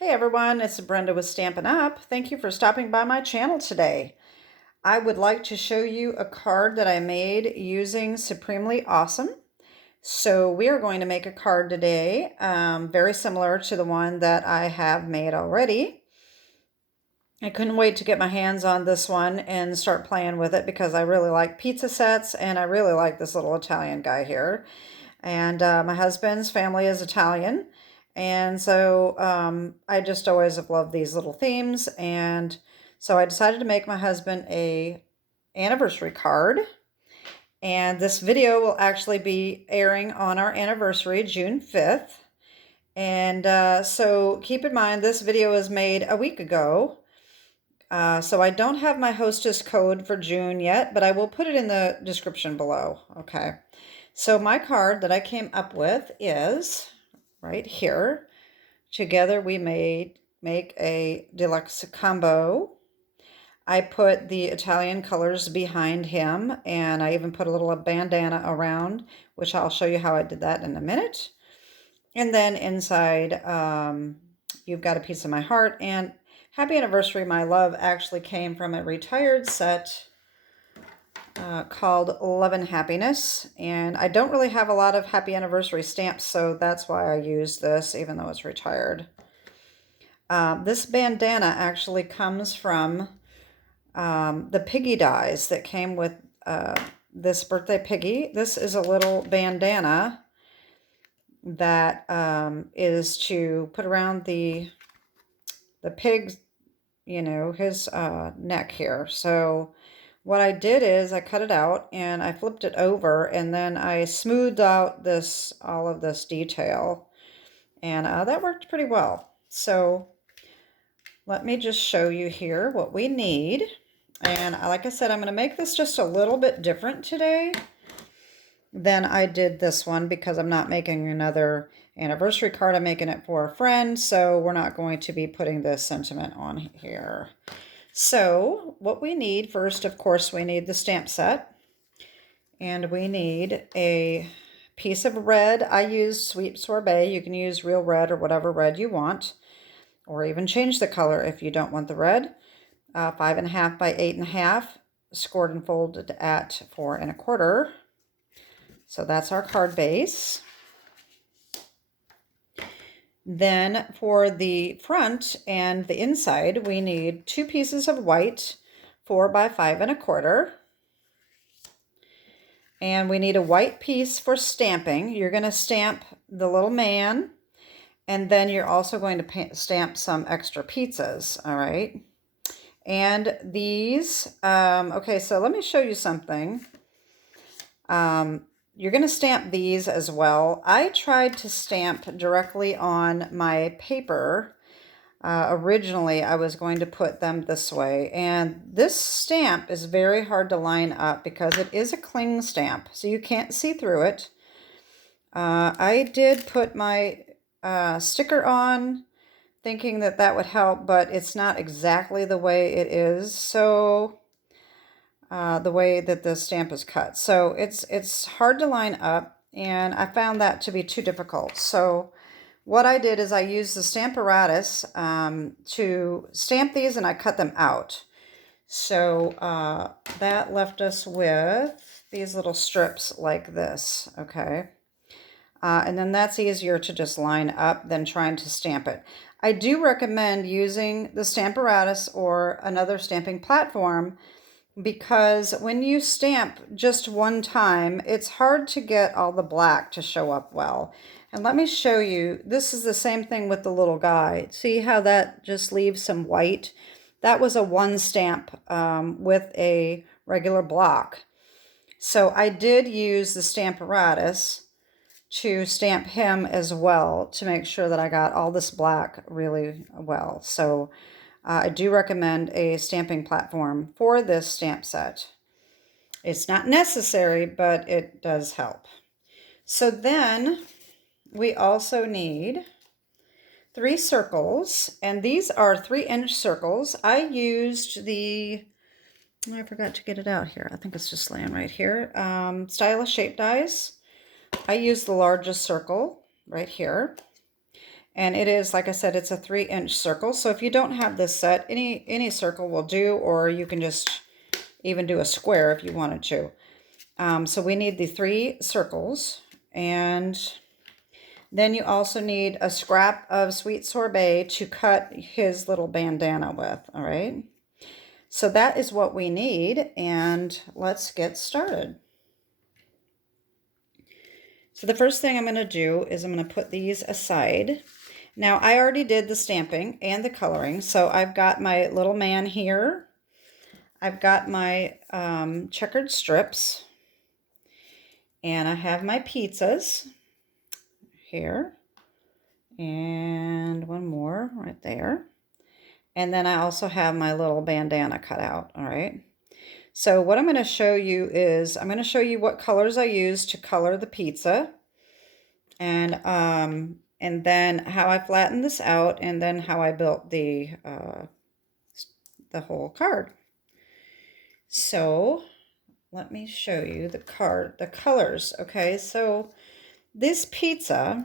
Hey everyone, it's Brenda with Stampin' Up. Thank you for stopping by my channel today. I would like to show you a card that I made using Supremely Awesome. So we are going to make a card today, very similar to the one that I have made already. I couldn't wait to get my hands on this one and start playing with it because I really like pizza sets and I really like this little Italian guy here. And my husband's family is Italian. And so I just always have loved these little themes. And so I decided to make my husband a anniversary card. And this video will actually be airing on our anniversary, June 5th. And so keep in mind, this video was made a week ago. So I don't have my hostess code for June yet, but I will put it in the description below. Okay. So my card that I came up with is right here. Together we make a deluxe combo. I put the Italian colors behind him, and I even put a little bandana around, which I'll show you how I did that in a minute. And then inside, you've got a piece of my heart, and Happy Anniversary, My Love actually came from a retired set called Love and Happiness, and I don't really have a lot of happy anniversary stamps, so that's why I use this, even though it's retired. This bandana actually comes from the Piggy Dies that came with this birthday piggy. This is a little bandana that is to put around the pig's, his neck here. So what I did is I cut it out and I flipped it over, and then I smoothed out all of this detail, and that worked pretty well. So let me just show you here what we need. And like I said, I'm going to make this just a little bit different today than I did this one because I'm not making another anniversary card. I'm making it for a friend, so we're not going to be putting this sentiment on here. So what we need first, of course, we need the stamp set, and we need a piece of red. I used Sweet Sorbet. You can use real red or whatever red you want, or even change the color if you don't want the red. 5.5 by 8.5, scored and folded at 4 1/4. So that's our card base. Then for the front and the inside, we need 2 pieces of white, 4 by 5 1/4. And we need a white piece for stamping. You're going to stamp the little man, and then you're also going to stamp some extra pizzas, all right? And these, okay, so let me show you something. You're going to stamp these as well. I tried to stamp directly on my paper. Originally, I was going to put them this way, and this stamp is very hard to line up because it is a cling stamp, so you can't see through it. I did put my sticker on thinking that that would help, but it's not exactly the way it is. So the way that the stamp is cut. So it's hard to line up, and I found that to be too difficult. So what I did is I used the Stamperatus to stamp these, and I cut them out. So that left us with these little strips like this, okay? And then that's easier to just line up than trying to stamp it. I do recommend using the Stamperatus or another stamping platform, because when you stamp just one time, it's hard to get all the black to show up well. And let me show you, this is the same thing with the little guy. See how that just leaves some white? That was a one stamp with a regular block. So I did use the Stamperatus to stamp him as well to make sure that I got all this black really well. So I do recommend a stamping platform for this stamp set. It's not necessary, but it does help. So then we also need 3 circles, and these are 3-inch circles. I used I forgot to get it out here. I think it's just laying right here. Stylish Shape Dies. I used the largest circle right here. And it is, like I said, it's a 3-inch circle. So if you don't have this set, any circle will do, or you can just even do a square if you wanted to. So we need the 3 circles, and then you also need a scrap of sweet sorbet to cut his little bandana with, all right? So that is what we need, and let's get started. So the first thing I'm going to do is I'm going to put these aside. Now I already did the stamping and the coloring, so I've got my little man here. I've got my checkered strips, and I have my pizzas here, and one more right there. And then I also have my little bandana cut out, all right? So what I'm going to show you is, I'm going to show you what colors I use to color the pizza, and then how I flattened this out, and then how I built the whole card. So let me show you the colors. Okay, so this pizza,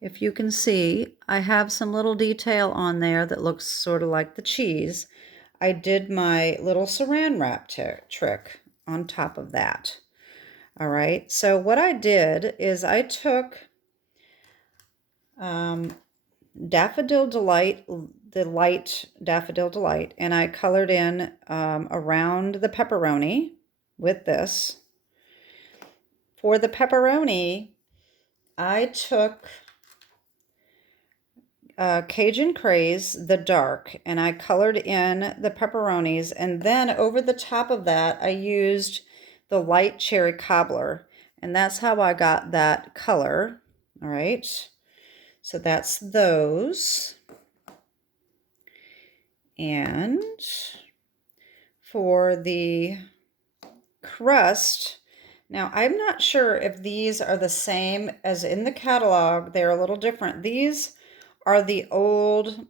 if you can see, I have some little detail on there that looks sort of like the cheese. I did my little saran wrap trick on top of that. All right, so what I did is I took Daffodil Delight, the light Daffodil Delight, and I colored in around the pepperoni with this. For the pepperoni, I took Cajun Craze, the dark, and I colored in the pepperonis, and then over the top of that I used the light cherry cobbler, and that's how I got that color. All right, so that's those. And for the crust, now I'm not sure if these are the same as in the catalog. They're a little different. These are the old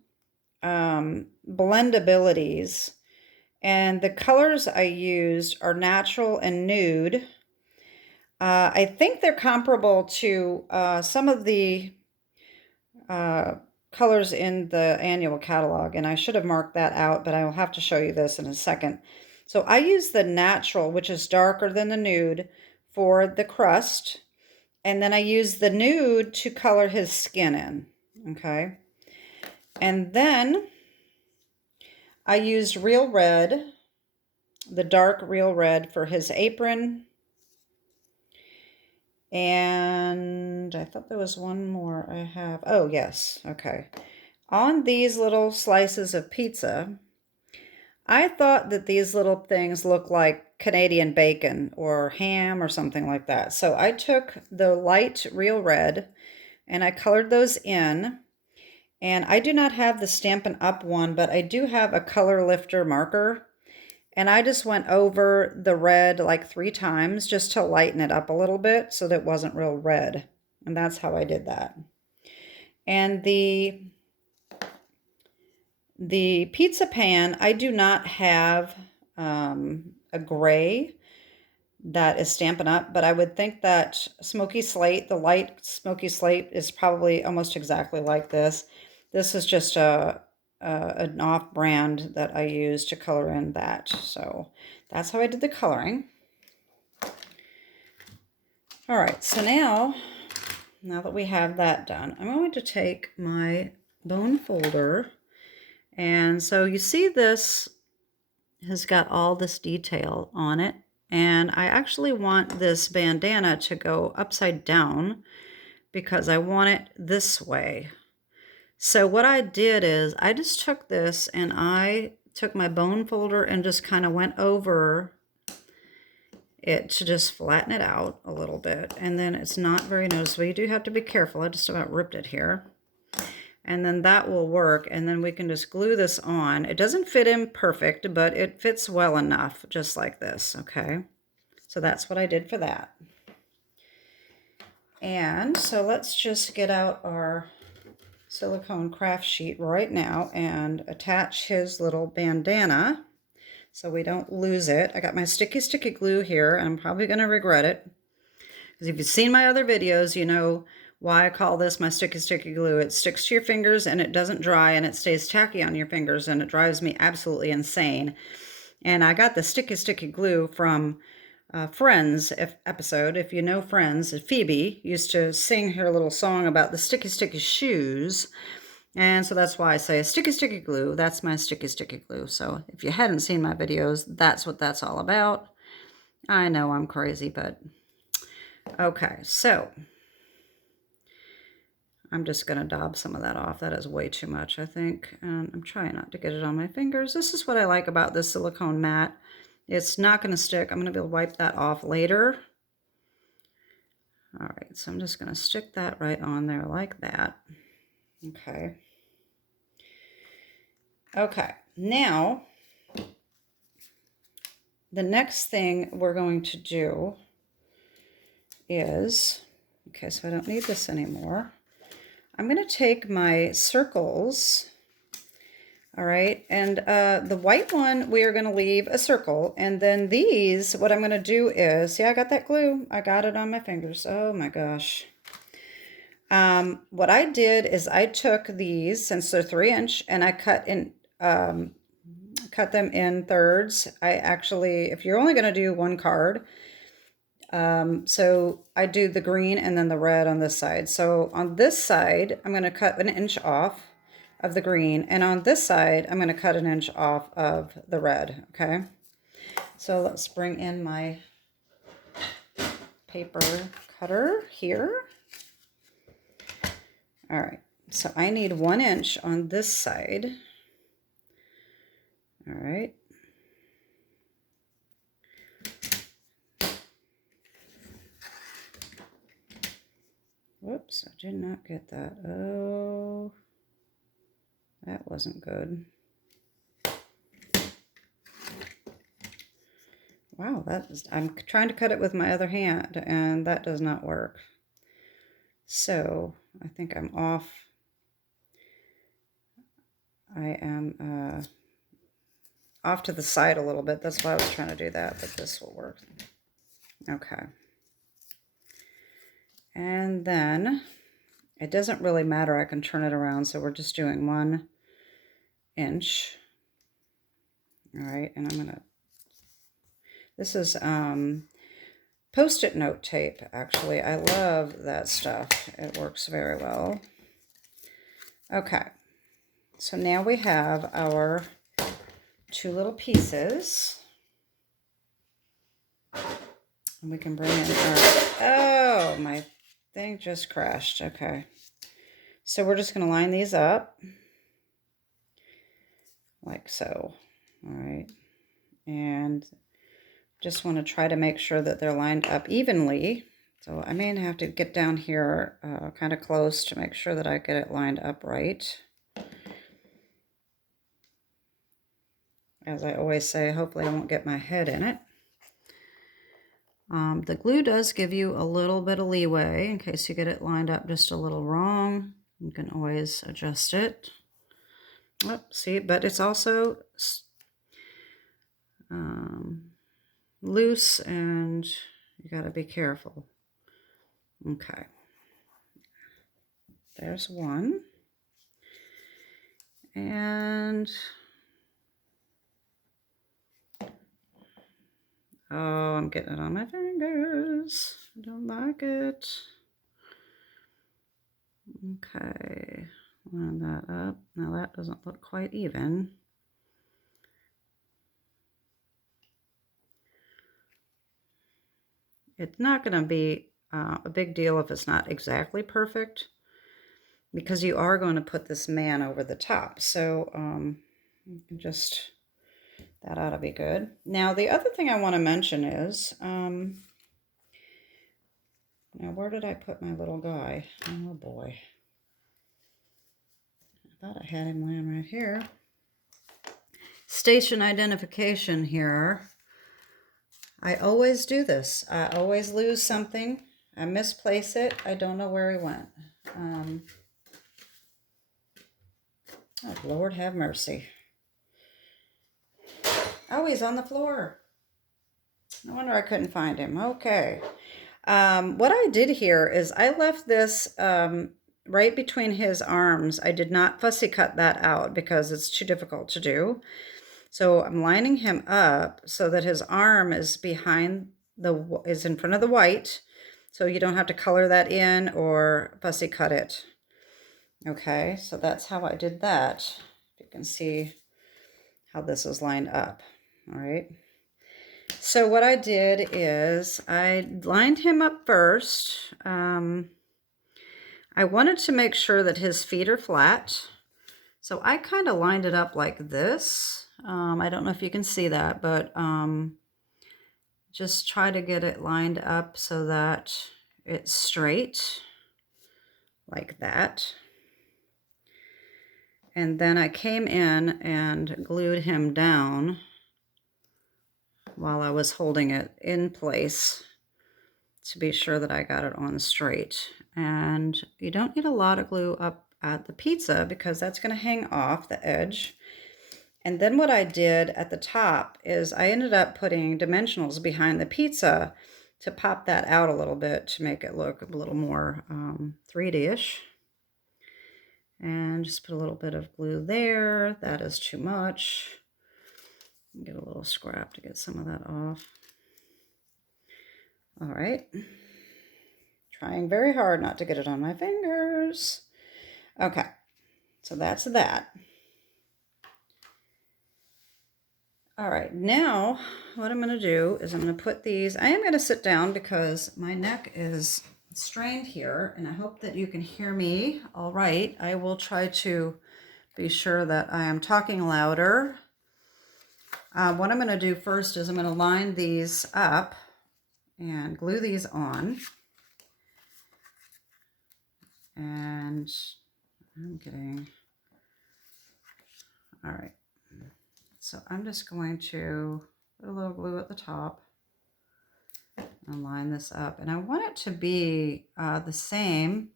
blendabilities, and the colors I used are natural and nude. I think they're comparable to some of the colors in the annual catalog, and I should have marked that out, but I will have to show you this in a second. So I use the natural, which is darker than the nude, for the crust, and then I use the nude to color his skin in, okay? And then I used real red, the dark real red, for his apron. And I thought there was one more I have. Oh, yes. Okay. On these little slices of pizza, I thought that these little things look like Canadian bacon or ham or something like that. So I took the light real red and I colored those in. And I do not have the Stampin' Up! One, but I do have a color lifter marker. And I just went over the red like 3 times just to lighten it up a little bit so that it wasn't real red. And that's how I did that. And the pizza pan, I do not have a gray that is Stampin' Up, but I would think that Smoky Slate, the light Smoky Slate, is probably almost exactly like this. This is just an off-brand that I use to color in that. So that's how I did the coloring. All right, so now that we have that done, I'm going to take my bone folder, and so you see this has got all this detail on it, and I actually want this bandana to go upside down because I want it this way. So what I did is I just took this and I took my bone folder and just kind of went over it to just flatten it out a little bit. And then it's not very noticeable. You do have to be careful. I just about ripped it here. And then that will work. And then we can just glue this on. It doesn't fit in perfect, but it fits well enough, just like this, okay? So that's what I did for that. And so let's just get out our silicone craft sheet right now and attach his little bandana so we don't lose it. I got my sticky glue here, and I'm probably going to regret it, because if you've seen my other videos, you know why I call this my sticky glue. It sticks to your fingers and it doesn't dry and it stays tacky on your fingers and it drives me absolutely insane. And I got the sticky glue from Friends episode. If you know Friends, Phoebe used to sing her little song about the sticky shoes. And so that's why I say sticky glue. That's my sticky glue. So if you hadn't seen my videos, that's what that's all about. I know I'm crazy, but okay. So I'm just going to dab some of that off. That is way too much, I think. And I'm trying not to get it on my fingers. This is what I like about this silicone mat. It's not going to stick. I'm going to be able to wipe that off later. All right, so I'm just going to stick that right on there like that. Okay. Okay, now the next thing we're going to do is, okay, so I don't need this anymore. I'm going to take my circles, all right, and the white one, we are going to leave a circle, and then these, what I'm going to do is, yeah, I got that glue. I got it on my fingers. Oh my gosh. What I did is I took these, since they're 3-inch, and I cut them in thirds. I actually, if you're only going to do one card, so I do the green and then the red on this side. So on this side, I'm going to cut 1 inch off of the green, and on this side, I'm going to cut 1 inch off of the red, okay? So let's bring in my paper cutter here. All right, so I need 1 inch on this side. All right. Whoops, I did not get that. Oh, that wasn't good. Wow, I'm trying to cut it with my other hand and that does not work. So I think I'm off. I am off to the side a little bit. That's why I was trying to do that, but this will work. Okay. And then it doesn't really matter. I can turn it around. So we're just doing 1 inch. All right. And I'm going to, this is Post-it note tape, actually. I love that stuff. It works very well. Okay. So now we have our 2 little pieces. And we can bring in our, oh, my thing just crashed. Okay. So we're just going to line these up like so. All right. And just want to try to make sure that they're lined up evenly. So I may have to get down here kind of close to make sure that I get it lined up right. As I always say, hopefully I won't get my head in it. The glue does give you a little bit of leeway in case you get it lined up just a little wrong. You can always adjust it. Oh, see, but it's also loose and you got to be careful. Okay. There's one. And oh, I'm getting it on my fingers. I don't like it. Okay, line that up. Now that doesn't look quite even. It's not going to be a big deal if it's not exactly perfect, because you are going to put this man over the top. So you can just, that ought to be good. Now the other thing I want to mention is, now where did I put my little guy? Oh boy. I thought I had him laying right here. Station identification here. I always do this. I always lose something. I misplace it. I don't know where he went. Oh, Lord have mercy. Oh, he's on the floor. No wonder I couldn't find him. Okay. What I did here is I left this right between his arms. I did not fussy cut that out because it's too difficult to do. So I'm lining him up so that his arm is is in front of the white. So you don't have to color that in or fussy cut it. Okay, so that's how I did that. You can see how this is lined up. All right. So what I did is I lined him up first. I wanted to make sure that his feet are flat. So I kind of lined it up like this. I don't know if you can see that, but just try to get it lined up so that it's straight, like that. And then I came in and glued him down while I was holding it in place to be sure that I got it on straight. And you don't need a lot of glue up at the pizza because that's going to hang off the edge. And then what I did at the top is I ended up putting dimensionals behind the pizza to pop that out a little bit to make it look a little more 3D-ish. And just put a little bit of glue there. That is too much. Get a little scrap to get some of that off. All right. Trying very hard not to get it on my fingers. Okay, so that's that. All right, now what I'm going to do is I'm going to put these, I am going to sit down because my neck is strained here, and I hope that you can hear me all right. I will try to be sure that I am talking louder. What I'm going to do first is I'm going to line these up and glue these on. And I'm getting, all right. So I'm just going to put a little glue at the top and line this up. And I want it to be the same.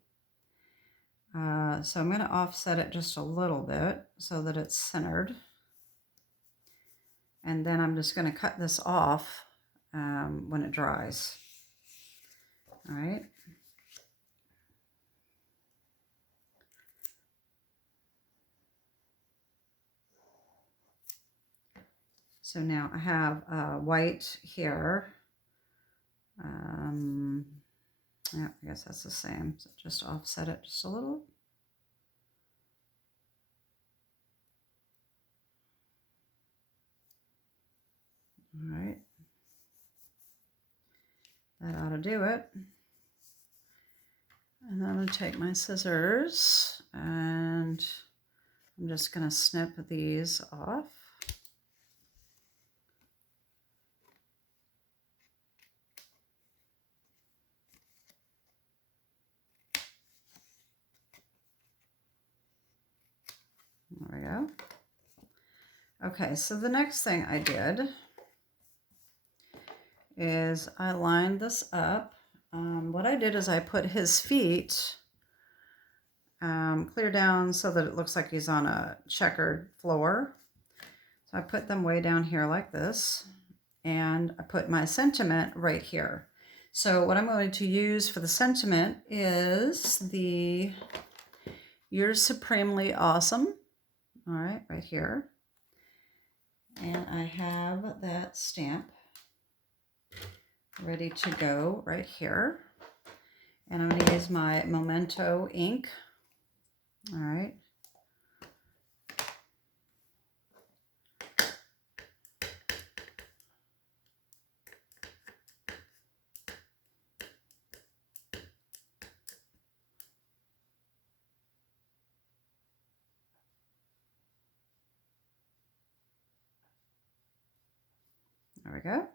So I'm going to offset it just a little bit so that it's centered. And then I'm just going to cut this off when it dries. All right. So now I have white here. Yeah, I guess that's the same. So just offset it just a little. All right. That ought to do it. And then I'm going to take my scissors and I'm just going to snip these off. There we go. Okay, so the next thing I did is I lined this up. What I did is I put his feet clear down so that it looks like he's on a checkered floor. So I put them way down here like this, and I put my sentiment right here. So what I'm going to use for the sentiment is the "You're Supremely Awesome." All right, right here. And I have that stamp ready to go right here. And I'm going to use my Momento ink. All right. There we go.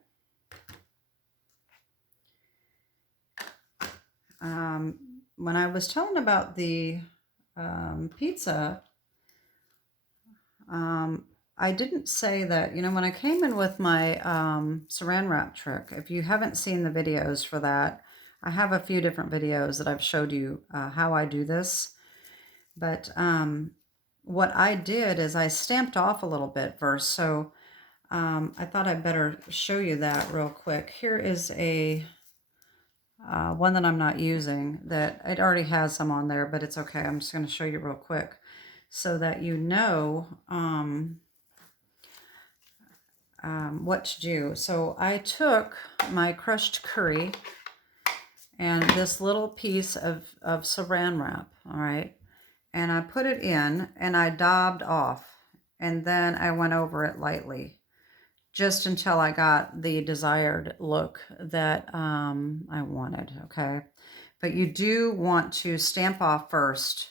When I was telling about the pizza, I didn't say that, you know, when I came in with my saran wrap trick, if you haven't seen the videos for that, I have a few different videos that I've showed you how I do this. But what I did is I stamped off a little bit first. So I thought I'd better show you that real quick. Here is a one that I'm not using, that it already has some on there, but it's okay. I'm just going to show you real quick so that you know what to do. So I took my crushed curry and this little piece of saran wrap, all right, and I put it in and I daubed off, and then I went over it lightly just until I got the desired look that I wanted, okay? But you do want to stamp off first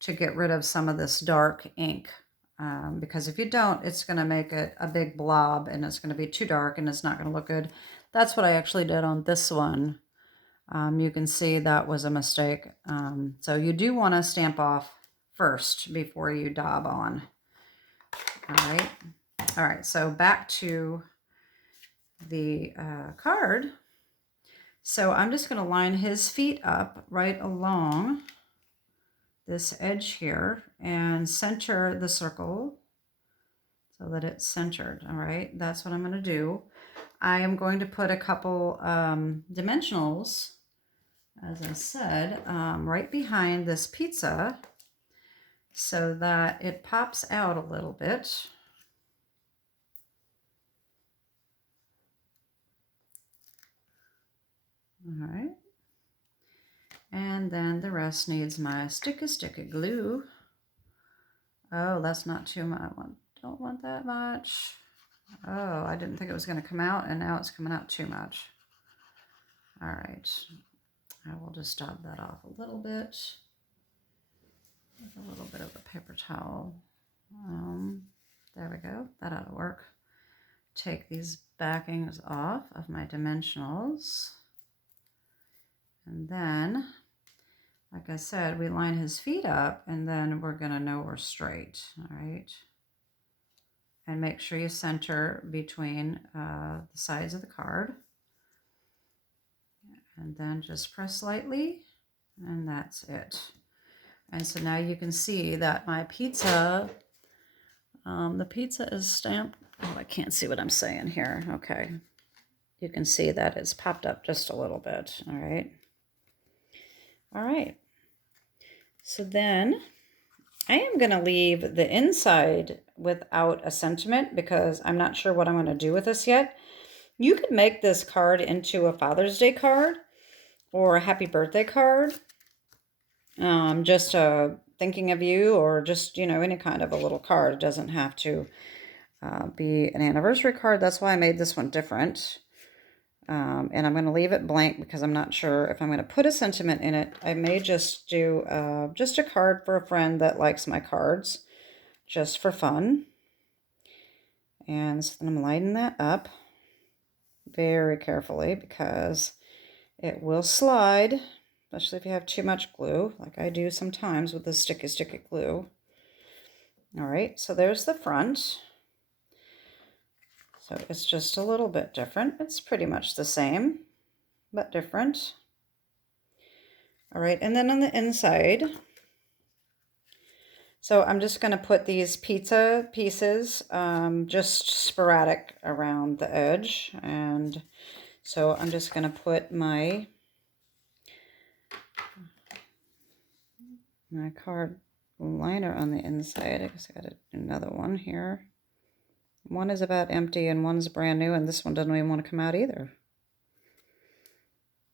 to get rid of some of this dark ink, because if you don't, it's going to make it a big blob and it's going to be too dark and it's not going to look good. That's what I actually did on this one. You can see that was a mistake. So you do want to stamp off first before you daub on. All right, so back to the card. So I'm just going to line his feet up right along this edge here and center the circle so that it's centered. All right, that's what I'm going to do. I am going to put a couple dimensionals, as I said, right behind this pizza so that it pops out a little bit. All right. And then the rest needs my sticky glue. Oh, that's not too much. I don't want that much. Oh, I didn't think it was going to come out, and now it's coming out too much. All right. I will just dab that off a little bit with a little bit of a paper towel. There we go. That ought to work. Take these backings off of my dimensionals. And then, like I said, we line his feet up, and then we're going to know we're straight, all right? And make sure you center between the sides of the card. And then just press lightly, and that's it. And so now you can see that my pizza, the pizza is stamped. Oh, I can't see what I'm saying here. Okay. You can see that it's popped up just a little bit, all right? All right. So then I am going to leave the inside without a sentiment because I'm not sure what I'm going to do with this yet. You could make this card into a Father's Day card or a happy birthday card. Just thinking of you, or just, you know, any kind of a little card. It doesn't have to be an anniversary card. That's why I made this one different. And I'm going to leave it blank because I'm not sure if I'm going to put a sentiment in it. I may just do just a card for a friend that likes my cards, just for fun. And so then I'm lighting that up very carefully because it will slide, especially if you have too much glue, like I do sometimes with the sticky glue. All right, so there's the front. So it's just a little bit different. It's pretty much the same, but different. All right, and then on the inside, so I'm just going to put these pizza pieces just sporadic around the edge. And so I'm just going to put my card liner on the inside. I guess I got another one here. One is about empty and one's brand new, and this one doesn't even want to come out either.